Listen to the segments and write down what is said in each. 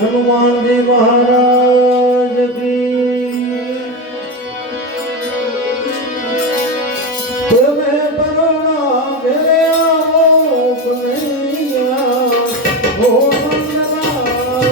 हनुमान जी महाराज की तुम्हें परोना घेरे आओ कन्हैया हो नंदलाला।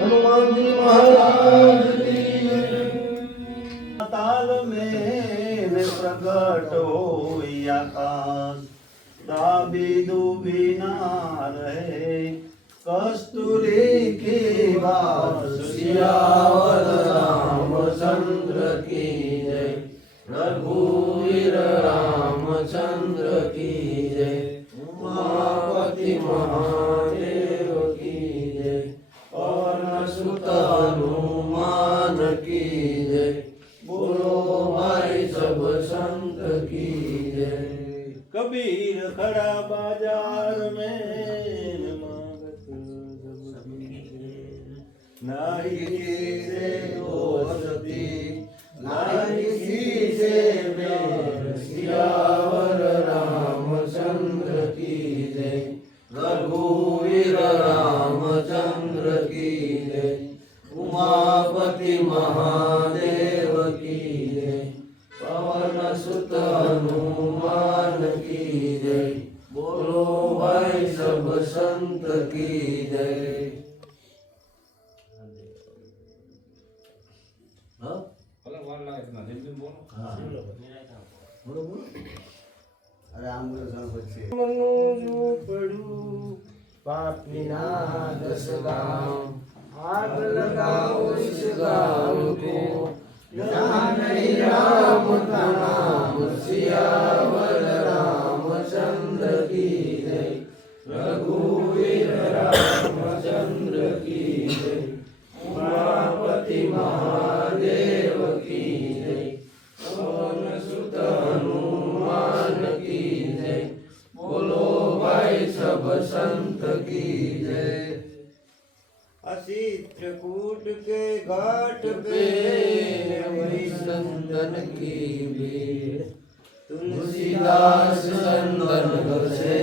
હનુમાનજી મહારાજ તાલ में प्रकट होई आकाश दाबी दुबी ना रहे कस्तूरी की बात सियावर रामचंद्र की जय रघुवीर रामचंद्र की जय उमापति महादेव की जय पवन सुत हनुमान की जय बोलो भाई सब संत की जय कबीर खड़ा बाजार में नाई से दोस्ती नाई से बेर सियावर रामचंद्र की जय रघुवीर रामचंद्र की जय उमापति महादेव की जय पवन सुत हनुमान की जय बोलो भाई सब संत की जय पापी नादस गाँव आग लगाओ इस गाँव को जहाँ नहीं राम का नाम सियावर रामचंद्र की जय रघुवीर रामचंद्र की जय उमापति महादेव की जय पवन सुत हनुमान की जय बोलो भाई सब संत की जय असी त्रिकूट के घाट पे वही संतन की भीड़ तुलसीदास चंदन घसे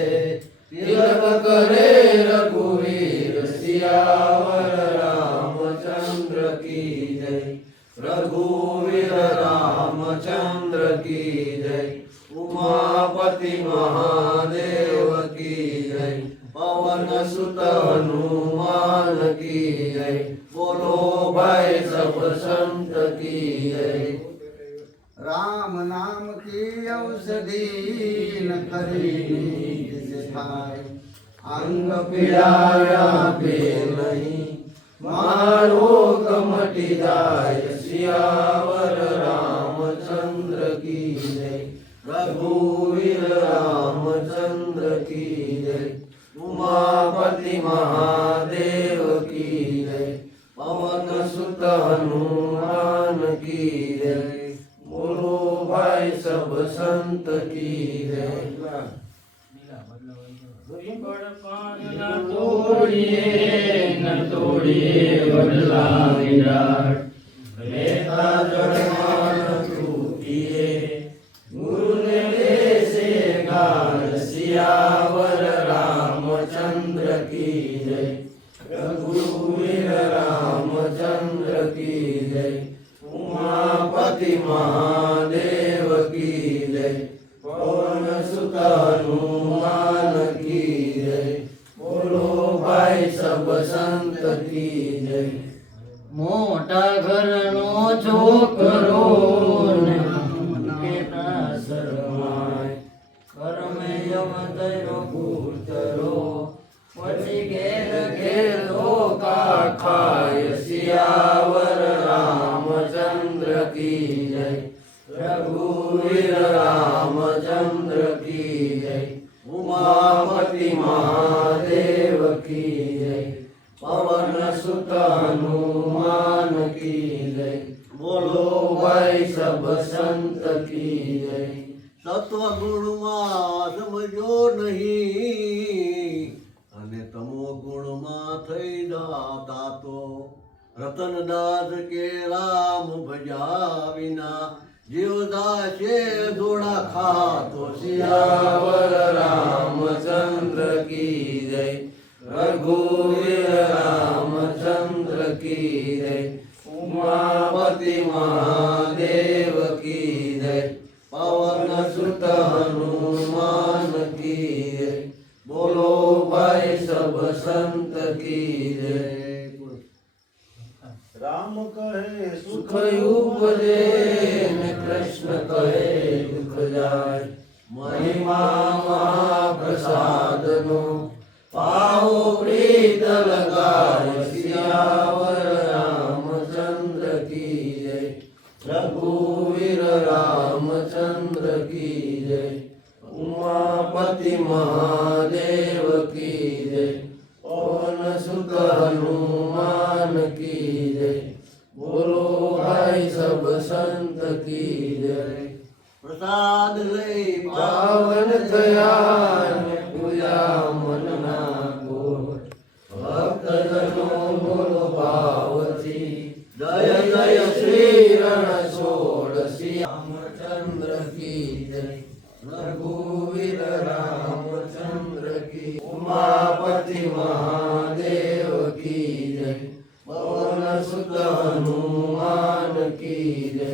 तिलक करे रघुवीर सियावर रामचंद्र की जय रघुवीर रामचंद्र की जय उमापति महादेव की जय पवन सुत हनुमान की जय बोलो भाई सब संत की जय राम नाम की औषधि न खरीदी जिसे खाए अंग पीड़ाया पे नहीं महारोग मटि जाय सियावर रामचंद्र की जय रघुवीर रामचंद्र की जय उमापति महादेव की जय पवन सुत हनुमान की जय बोलो भाई सब संत की जय न तोड़िए बदला विराट लेता जड़मान टूटिए गुरु ने से गान सियावर रामचंद्र की जय रघुवीर रामचंद्र की जय उमापति महादेव की जय पवन सुत हनुमान की जय बोलो भाई सब संत की जय मोटा घरनो छोकरो ने केता शरमाय कर्मे यमदयो पुत्रो પછી ઘેર ઘેર ધોકા ખાય સિયાવર રામચંદ્ર की जय रघुवीर रामचंद्र की जय उमापति महादेव की जय पवन सुत हनुमान की जय बोलो भाई सब संत की जय સત્વ ગુણમાં સમજો નહીં અને તમો ગુણમાં થઈ જાતા તો રતનદાસ કે રામ ભજા વિના જીવદાસે જોડા ખાતો सियावर रामचंद्र की जय रघुवीर रामचंद्र की जय उमापति महादेव की जय पवन सुत हनुमान की जय बोलो भाई सब संत की जय राम कहे सुख उपजे ने कृष्ण कहे दुख जाय महिमा महाप्रसाद नो पाओ प्रीत लगाय सियावर रामचंद्र की जय रघुवीर रामचंद्र की जय उमापति महादेव की जय पवन सुत हनुमान की जय बोलो भाई सब संत की जय प्रसाद लई पावन थया ने पूजा मन ना कोट भक्त जनो बोलो भावती जय जय श्री रण षोडशी रामचंद्र की जय रघुवीर रामचंद्र की उमापति महादेव की जय पवन सुत हनुमान की जय